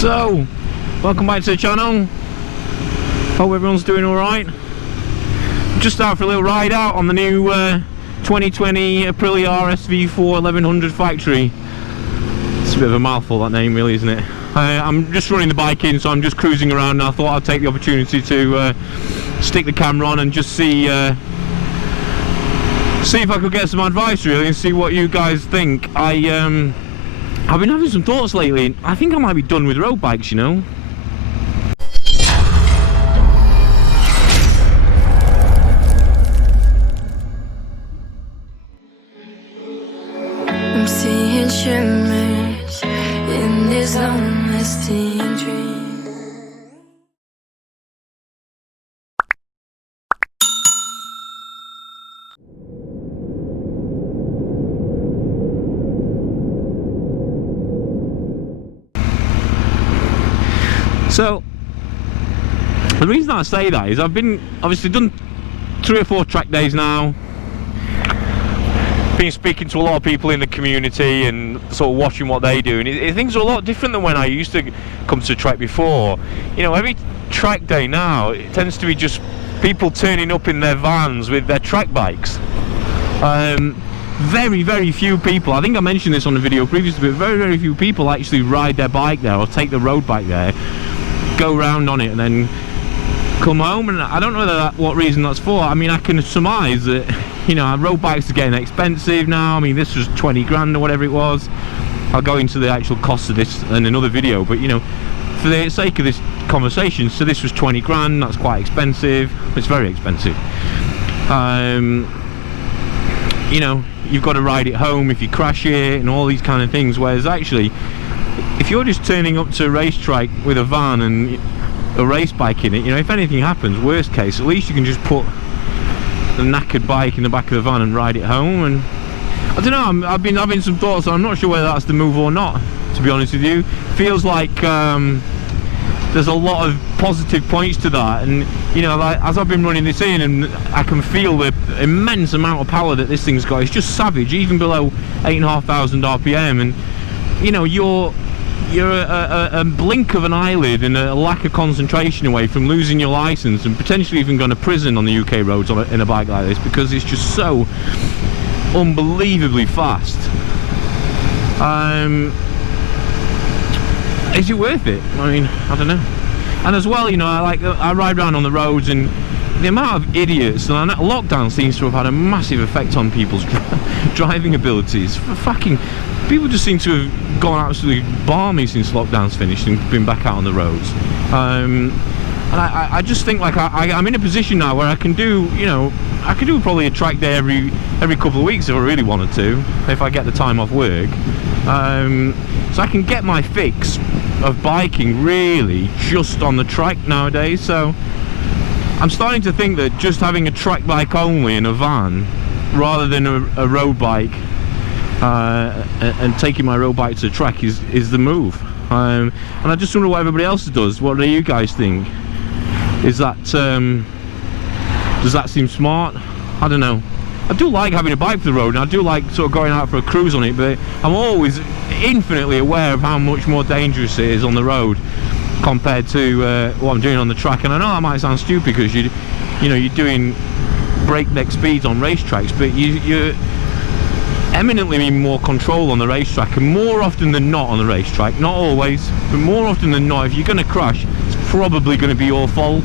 So, welcome back to the channel. Hope everyone's doing alright. Just out for a little ride out on the new 2020 Aprilia rsv-factory. It's a bit of a mouthful, that name, really, isn't it? I'm just running the bike in, so I'm just cruising around, and I thought I'd take the opportunity to stick the camera on and just see if I could get some advice, really, and see what you guys think. I've been having some thoughts lately, and I think I might be done with road bikes, you know. I'm seeing shimmers in this long-lasting dream. So, the reason I say that is I've been obviously done 3 or 4 track days now. Been speaking to a lot of people in the community and sort of watching what they do, and things are a lot different than when I used to come to track before. You know, every track day now, it tends to be just people turning up in their vans with their track bikes. Very, very few people, I think I mentioned this on the video previously, but very, very few people actually ride their bike there or take the road bike there, go round on it and then come home. And I don't know what reason that's for. I mean, I can surmise that, you know, road bikes are getting expensive now. I mean, this was 20 grand or whatever it was. I'll go into the actual cost of this in another video, but you know, for the sake of this conversation, so this was 20 grand, that's quite expensive. It's very expensive. You know, you've got to ride it home if you crash it and all these kind of things, whereas actually, if you're just turning up to a racetrack with a van and a race bike in it, you know, if anything happens, worst case, at least you can just put the knackered bike in the back of the van and ride it home. And I don't know, I've been having some thoughts, I'm not sure whether that's the move or not, to be honest with you. Feels like there's a lot of positive points to that, and you know, like as I've been running this in, and I can feel the immense amount of power that this thing's got. It's just savage, even below 8,500 RPM, and you know, you're a blink of an eyelid and a lack of concentration away from losing your license and potentially even going to prison on the UK roads in a bike like this, because it's just so unbelievably fast. Is it worth it? I mean, I don't know. And as well, you know, I ride around on the roads, and the amount of idiots, and lockdown seems to have had a massive effect on people's driving abilities. Fucking people just seem to have gone absolutely balmy since lockdown's finished and been back out on the roads. And I just think, like, I'm in a position now where I can do, you know, I could do probably a track day every couple of weeks if I really wanted to, if I get the time off work. So I can get my fix of biking really just on the track nowadays. So I'm starting to think that just having a track bike only in a van rather than a road bike, and taking my road bike to the track is the move. And I just wonder what everybody else does. What do you guys think? Is that does that seem smart? I don't know. I do like having a bike for the road, and I do like sort of going out for a cruise on it, but I'm always infinitely aware of how much more dangerous it is on the road compared to what I'm doing on the track. And I know that might sound stupid, because you know, you're doing breakneck speeds on racetracks, but you're eminently in more control on the racetrack, and more often than not on the racetrack, not always, but more often than not, if you're going to crash, it's probably going to be your fault.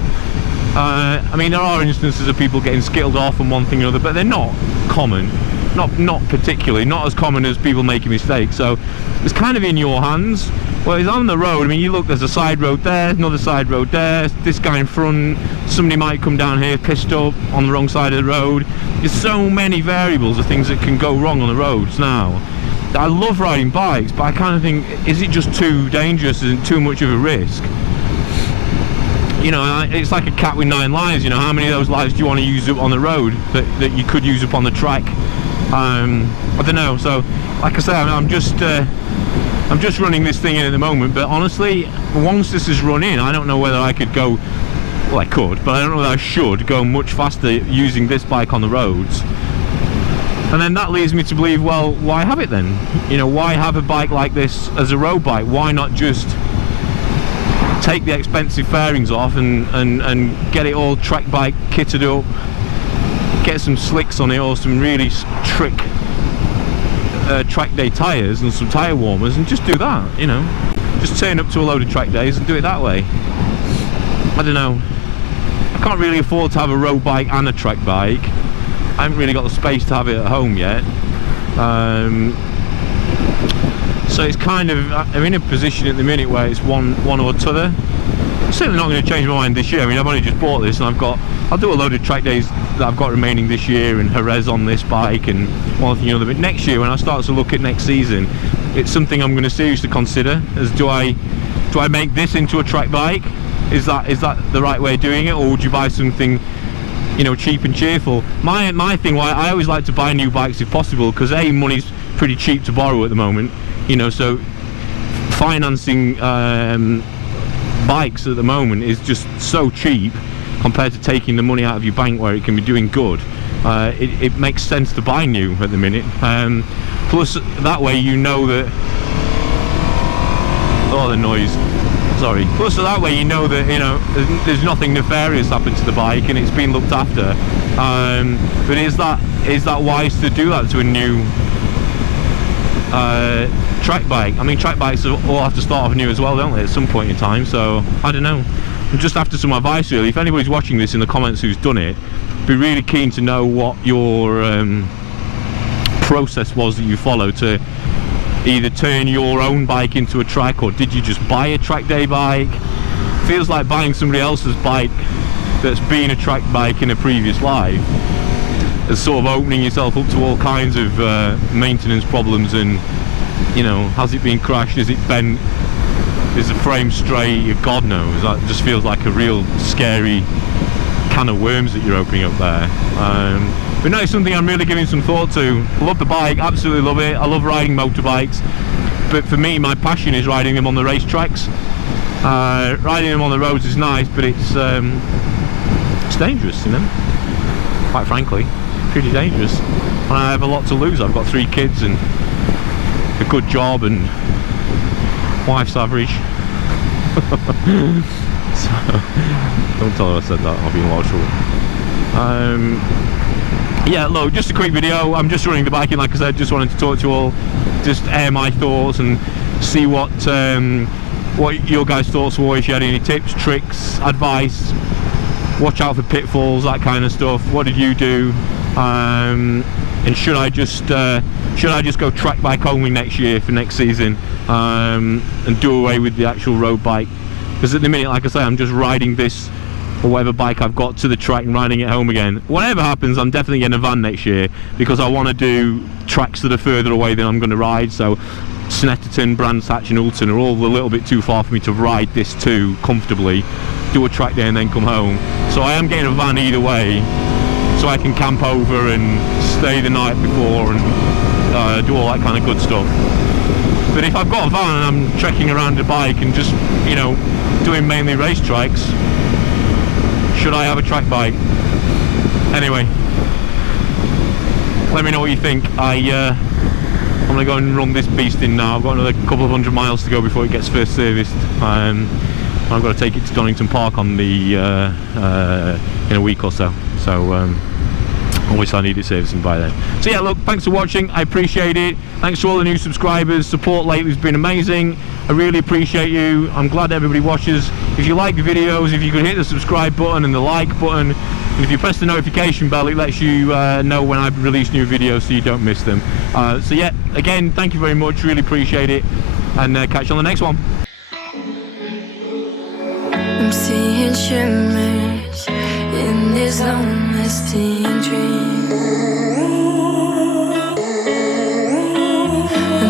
I mean, there are instances of people getting skittled off and one thing or other, but they're not common, not particularly, not as common as people making mistakes. So it's kind of in your hands. Whereas on the road, I mean, you look, there's a side road there, another side road there, this guy in front, somebody might come down here pissed up on the wrong side of the road. There's so many variables of things that can go wrong on the roads now. I love riding bikes, but I kind of think, is it just too dangerous? Is it too much of a risk? You know, it's like a cat with 9 lives. You know, how many of those lives do you want to use up on the road that you could use up on the track? I don't know. So, like I say, I'm just running this thing in at the moment. But honestly, once this is run in, I don't know whether I could go. Well, I could, but I don't know whether I should go much faster using this bike on the roads. And then that leads me to believe, well, why have it then? You know, why have a bike like this as a road bike? Why not just take the expensive fairings off and get it all track bike kitted up, get some slicks on it or some really trick track day tyres and some tyre warmers, and just do that, you know. Just turn up to a load of track days and do it that way. I don't know. I can't really afford to have a road bike and a track bike. I haven't really got the space to have it at home yet. So it's kind of, I'm in a position at the minute where it's one or t'other. I'm certainly not going to change my mind this year. I mean, I've only just bought this, and I'll do a load of track days that I've got remaining this year, and Jerez on this bike, and one thing or other. But next year, when I start to look at next season, it's something I'm going to seriously consider. As do I make this into a track bike? Is that the right way of doing it, or would you buy something, you know, cheap and cheerful? My thing, why I always like to buy new bikes if possible, because A, money's pretty cheap to borrow at the moment, you know, so financing bikes at the moment is just so cheap compared to taking the money out of your bank where it can be doing good. It makes sense to buy new at the minute. Plus that way you know that, oh, the noise, sorry. Plus that way you know that, you know, there's nothing nefarious happened to the bike and it's been looked after. But is that wise to do that to a new track bike? I mean, track bikes all have to start off new as well, don't they, at some point in time? So I don't know. I'm just after some advice, really. If anybody's watching this in the comments who's done it, be really keen to know what your process was that you followed to either turn your own bike into a track, or did you just buy a track day bike? Feels like buying somebody else's bike that's been a track bike in a previous life. It's sort of opening yourself up to all kinds of maintenance problems, and, you know, has it been crashed, is it bent, is the frame straight, God knows. That just feels like a real scary can of worms that you're opening up there. But no, it's something I'm really giving some thought to. I love the bike, absolutely love it. I love riding motorbikes, but for me, my passion is riding them on the racetracks. Riding them on the roads is nice, but it's dangerous, you know, quite frankly. Pretty dangerous, and I have a lot to lose. I've got 3 kids and a good job, and wife's average. So don't tell her I said that, I'll be in a lot of trouble. Yeah, look, just a quick video. I'm just running the bike in, like I said. Just wanted to talk to you all, just air my thoughts and see what your guys' thoughts were. If you had any tips, tricks, advice, watch out for pitfalls, that kind of stuff. What did you do? And should I just go track bike only next year for next season, and do away with the actual road bike? Because at the minute, like I say, I'm just riding this or whatever bike I've got to the track and riding it home again. Whatever happens, I'm definitely getting a van next year, because I want to do tracks that are further away than I'm going to ride. So Snetterton, Brands Hatch and Ulton are all a little bit too far for me to ride this to comfortably, do a track day and then come home. So I am getting a van either way, so I can camp over and stay the night before and do all that kind of good stuff. But if I've got a van and I'm trekking around a bike and just, you know, doing mainly racetracks, should I have a track bike? Anyway, let me know what you think. I'm going to go and run this beast in now. I've got another couple of 100 miles to go before it gets first serviced. I've got to take it to Donington-Park on the in a week or so. So obviously I need it servicing by then. So yeah, look, thanks for watching. I appreciate it. Thanks to all the new subscribers. Support lately has been amazing. I really appreciate you. I'm glad everybody watches. If you like the videos, if you could hit the subscribe button and the like button, and if you press the notification bell, it lets you know when I release new videos so you don't miss them. So yeah, again, thank you very much. Really appreciate it, and catch you on the next one. I'm seeing shimmers in this long lasting dream.